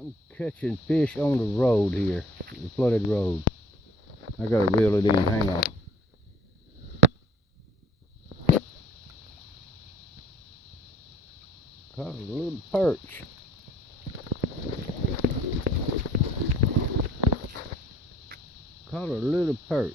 I'm catching fish on the road here, the flooded road. I gotta reel it in, hang on. Caught a little perch. Caught a little perch.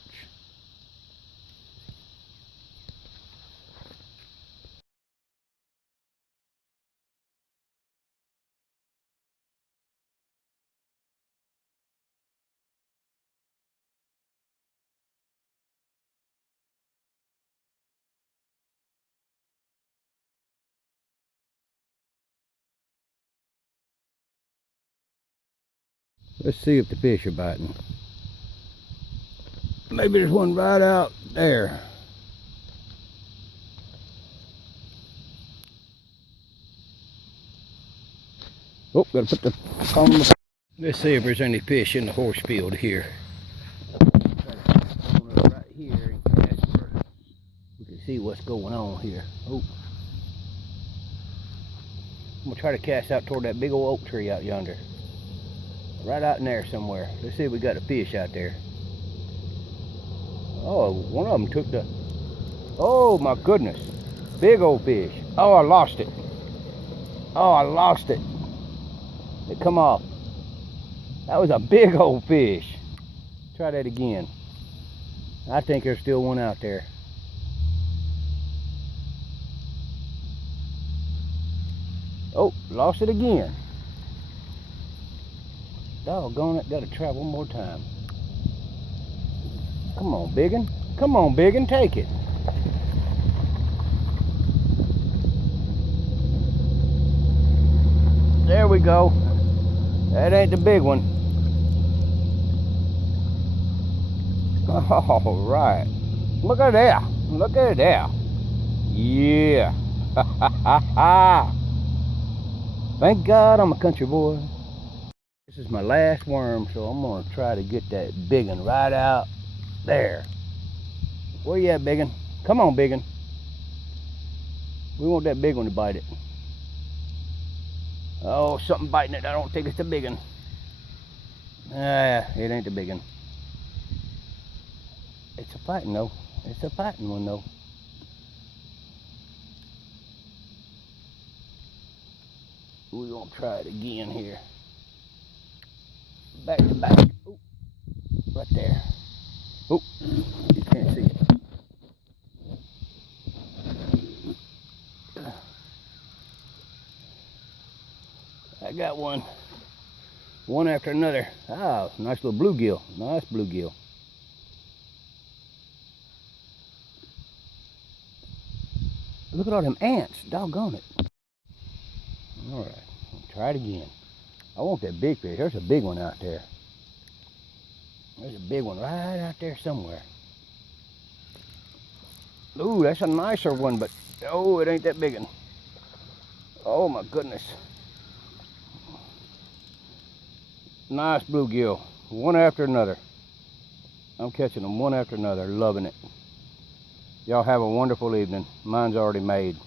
Let's see if the fish are biting. Maybe there's one right out there. Oh, gotta put the on the. Let's see if there's any fish in the horse field here. Right here in Casper. We can see what's going on here. Oh. I'm gonna try to cast out toward that big old oak tree out yonder. Right out in there somewhere. Let's see if we got a fish out there. Oh, one of them took the... Oh my goodness. Big old fish. Oh, I lost it. Oh, I lost it. It come off. That was a big old fish. Try that again. I think there's still one out there. Oh, lost it again. Doggone it, gotta try one more time. Come on, biggin. Come on, biggin, take it. There we go. That ain't the big one. All right. Look at that. Look at that. Yeah. Thank God I'm a country boy. This is my last worm, so I'm gonna try to get that big one right out there. Where you at, big one? Come on, big one. We want that big one to bite it. Oh, something biting it. I don't think it's the big one. Ah, it ain't the big one. It's a fighting though. It's a fighting one though. We're gonna try it again here. Back to back. Ooh, right there. Oh, you can't see it. I got one. One after another. Ah, nice little bluegill. Nice bluegill. Look at all them ants. Doggone it. All right, try it again. I want that big fish. There's a big one out there. There's a big one right out there somewhere. Ooh, that's a nicer one, but oh, it ain't that big one. Oh my goodness. Nice bluegill. One after another. I'm catching them one after another. Loving it. Y'all have a wonderful evening. Mine's already made.